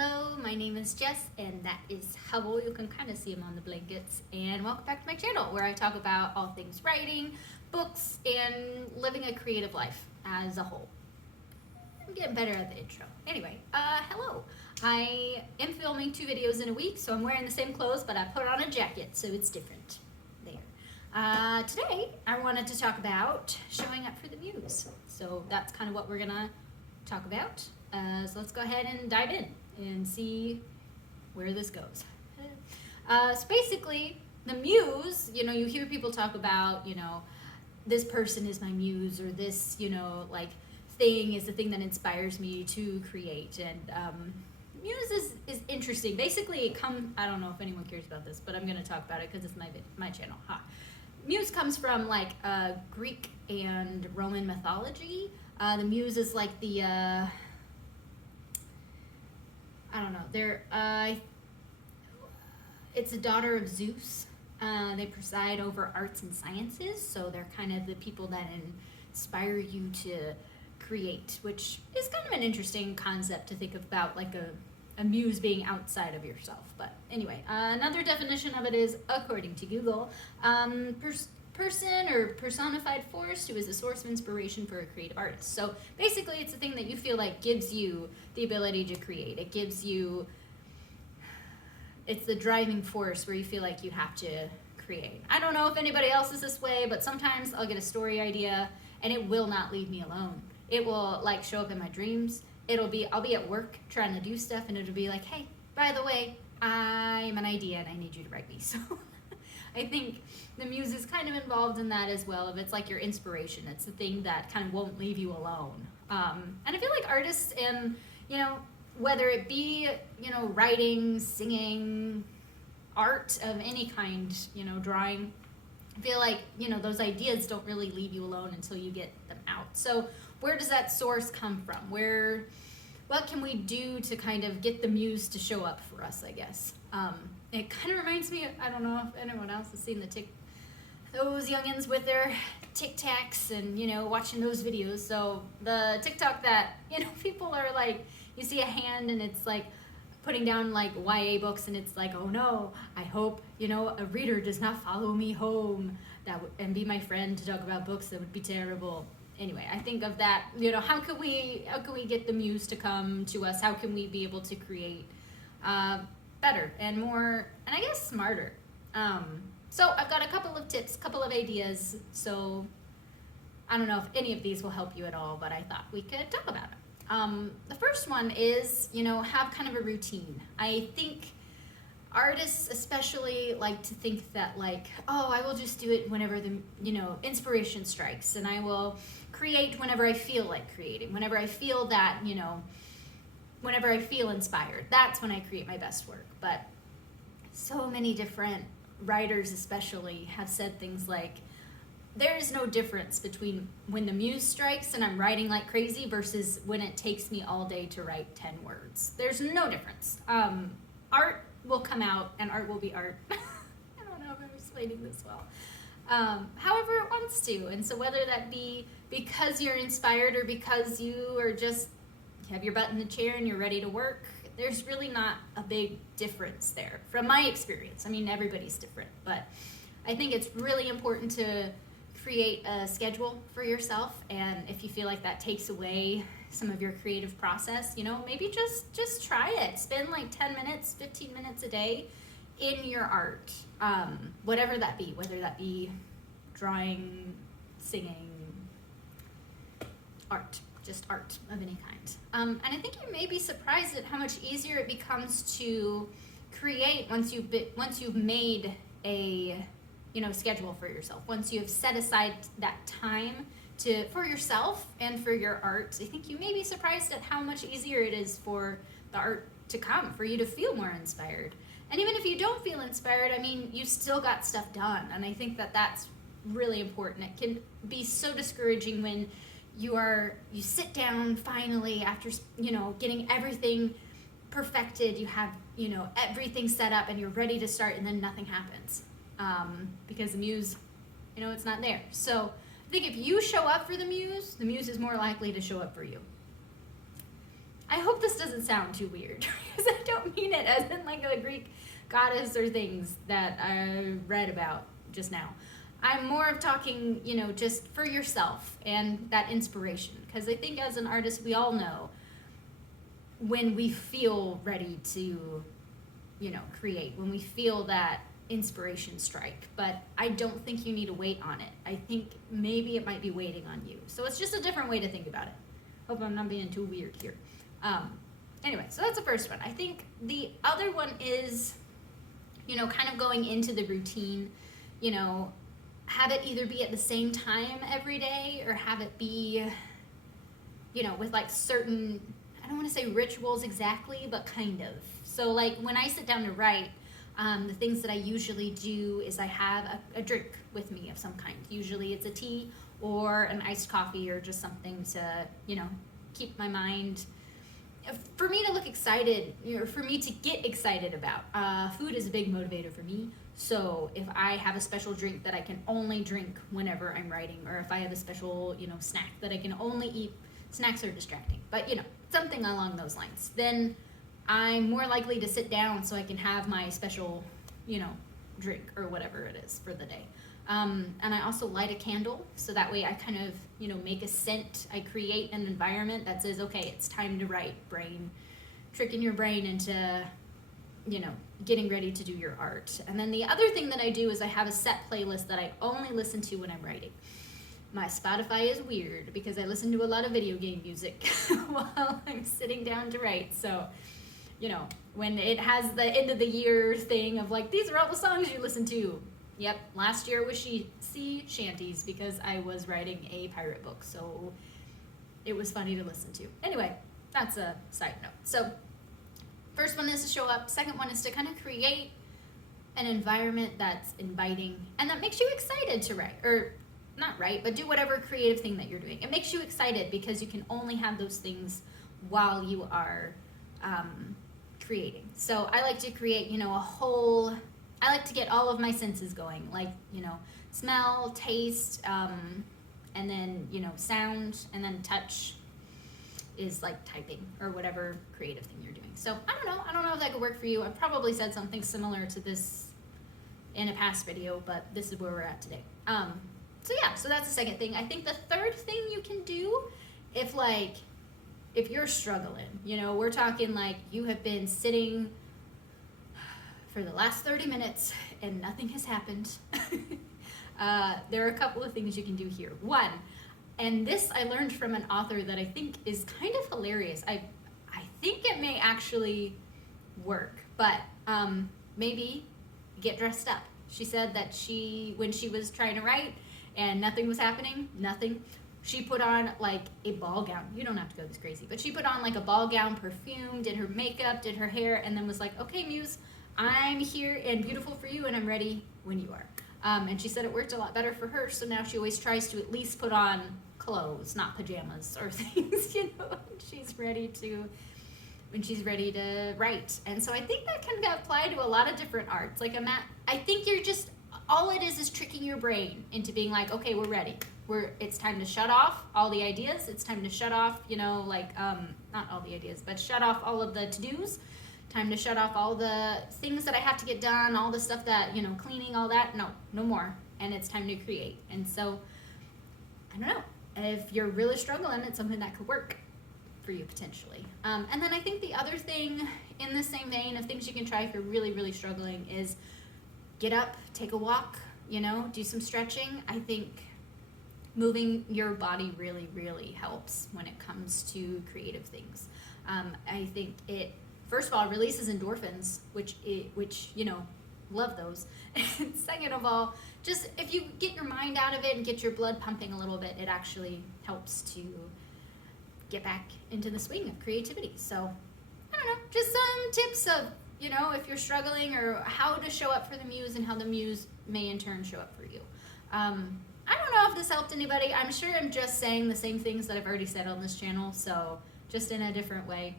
Hello, my name is Jess, and that is Hubble. You can kind of see him on the blankets. And welcome back to my channel, where I talk about all things writing, books, and living a creative life as a whole. I'm getting better at the intro. Anyway, hello. I am filming 2 videos in a week, so I'm wearing the same clothes, but I put on a jacket, so it's different. There. Today, I wanted to talk about showing up for the Muse. So that's kind of what we're gonna talk about. So let's go ahead and dive in and see where this goes. So basically, the Muse, you hear people talk about, this person is my muse, or this, like, thing is the thing that inspires me to create. And Muse is interesting. Basically, I don't know if anyone cares about this, but I'm going to talk about it because it's my channel. Muse comes from, like, Greek and Roman mythology. The Muse is like the, I don't know, it's a daughter of Zeus. They preside over arts and sciences, so they're kind of the people that inspire you to create, which is kind of an interesting concept to think about, like a muse being outside of yourself. But anyway, another definition of it is, according to Google, person or personified force who is a source of inspiration for a creative artist. So basically, it's a thing that you feel like gives you the ability to create. It's the driving force where you feel like you have to create. I don't know if anybody else is this way, but sometimes I'll get a story idea and it will not leave me alone. It will, like, show up in my dreams. I'll be at work trying to do stuff, and it'll be like, hey, by the way, I'm an idea and I need you to write me. So I think the Muse is kind of involved in that as well. If it's like your inspiration, it's the thing that kind of won't leave you alone. And I feel like artists, and whether it be writing, singing, art of any kind, drawing, I feel like those ideas don't really leave you alone until you get them out. So where does that source come from? What can we do to kind of get the Muse to show up for us, I guess? It kind of reminds me, I don't know if anyone else has seen those youngins with their Tic Tacs and, watching those videos. So the TikTok that, people are like, you see a hand and it's like putting down like YA books, and it's like, oh no, I hope, a reader does not follow me home and be my friend to talk about books. That would be terrible. Anyway, I think of that, how can we get the Muse to come to us? How can we be able to create better and more, and I guess smarter? So I've got a couple of tips, couple of ideas. So I don't know if any of these will help you at all, but I thought we could talk about it. The first one is, have kind of a routine. I think artists especially like to think that, like, oh, I will just do it whenever the, inspiration strikes, and I will create whenever I feel like creating, whenever I feel that, whenever I feel inspired. That's when I create my best work. But so many different writers especially have said things like, there is no difference between when the Muse strikes and I'm writing like crazy versus when it takes me all day to write 10 words. There's no difference. Art will come out and art will be art. I don't know if I'm explaining this well. However it wants to. And so whether that be because you're inspired or because you are just have your butt in the chair and you're ready to work, there's really not a big difference there from my experience. I mean, everybody's different, but I think it's really important to create a schedule for yourself. And if you feel like that takes away some of your creative process, maybe just try it. Spend like 10 minutes, 15 minutes a day in your art, whatever that be, whether that be drawing, singing, art, just art of any kind. And I think you may be surprised at how much easier it becomes to create once you've made a schedule for yourself. Once you have set aside that time for yourself and for your art, I think you may be surprised at how much easier it is for the art to come, for you to feel more inspired. And even if you don't feel inspired, I mean, you still got stuff done. And I think that that's really important. It can be so discouraging when you sit down finally after, getting everything perfected. You have, everything set up and you're ready to start, and then nothing happens. Because the Muse, it's not there. So I think if you show up for the Muse is more likely to show up for you. I hope this doesn't sound too weird, because I don't mean it as in like a Greek goddess or things that I read about just now. I'm more of talking, you know, just for yourself and that inspiration. Because I think as an artist, we all know when we feel ready to, you know, create, when we feel that inspiration strike. But I don't think you need to wait on it. I think maybe it might be waiting on you. So it's just a different way to think about it. Hope I'm not being too weird here. Anyway, so that's the first one. I think the other one is, you know, kind of going into the routine, you know, have it either be at the same time every day or have it be, you know, with like certain, I don't want to say rituals exactly, but kind of. So like when I sit down to write, the things that I usually do is I have a drink with me of some kind. Usually it's a tea or an iced coffee or just something to, you know, keep my mind, for me to look excited, you know, for me to get excited about. Food is a big motivator for me. So if I have a special drink that I can only drink whenever I'm writing, or if I have a special, you know, snack that I can only eat, snacks are distracting, but you know, something along those lines, then I'm more likely to sit down so I can have my special, you know, drink or whatever it is for the day. And I also light a candle, so that way I kind of, you know, make a scent. I create an environment that says, okay, it's time to write, brain, tricking your brain into, you know, getting ready to do your art. And then the other thing that I do is I have a set playlist that I only listen to when I'm writing. My Spotify is weird because I listen to a lot of video game music while I'm sitting down to write. So, you know, when it has the end of the year thing of like, these are all the songs you listen to. Yep, last year was sea shanties because I was writing a pirate book, so it was funny to listen to. Anyway, that's a side note. So first one is to show up. Second one is to kind of create an environment that's inviting and that makes you excited to write, or not write, but do whatever creative thing that you're doing. It makes you excited because you can only have those things while you are creating. So I like to create, you know, I like to get all of my senses going, like, you know, smell, taste, and then, you know, sound, and then touch is like typing or whatever creative thing you're doing. So I don't know if that could work for you. I probably said something similar to this in a past video, but this is where we're at today. So yeah, so that's the second thing. I think the third thing you can do if you're struggling, you know, we're talking like you have been sitting for the last 30 minutes and nothing has happened. There are a couple of things you can do here. One, and this I learned from an author that I think is kind of hilarious. I think it may actually work, but maybe get dressed up. She said that when she was trying to write and nothing was happening, she put on like a ball gown. You don't have to go this crazy, but she put on like a ball gown, perfume, did her makeup, did her hair, and then was like, okay, Muse, I'm here and beautiful for you, and I'm ready when you are. And she said it worked a lot better for her, so now she always tries to at least put on clothes, not pajamas or things, you know, when she's ready to write. And so I think that can apply to a lot of different arts. Like I think you're just, all it is tricking your brain into being like, okay, we're ready. It's time to shut off all the ideas. It's time to shut off, you know, like, not all the ideas, but shut off all of the to-dos. Time to shut off all the things that I have to get done, all the stuff that, you know, cleaning, all that. No more. And it's time to create. And so, I don't know. If you're really struggling, it's something that could work for you potentially. And then I think the other thing in the same vein of things you can try if you're really, really struggling is get up, take a walk, you know, do some stretching. I think moving your body really, really helps when it comes to creative things. I think it, first of all, releases endorphins, which you know, love those. And second of all, just if you get your mind out of it and get your blood pumping a little bit, it actually helps to get back into the swing of creativity. So, I don't know, just some tips of, you know, if you're struggling or how to show up for the Muse and how the Muse may in turn show up for you. I don't know if this helped anybody. I'm sure I'm just saying the same things that I've already said on this channel, so just in a different way.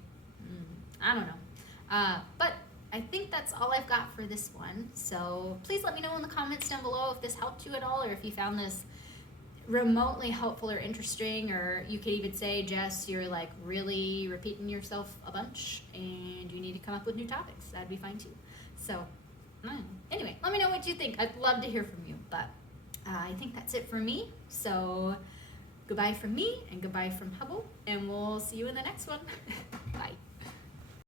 I don't know. But I think that's all I've got for this one. So please let me know in the comments down below if this helped you at all or if you found this remotely helpful or interesting, or you could even say, Jess, you're like really repeating yourself a bunch and you need to come up with new topics. That'd be fine too. So anyway, let me know what you think. I'd love to hear from you, but I think that's it for me. So goodbye from me and goodbye from Hubble, and we'll see you in the next one. Bye.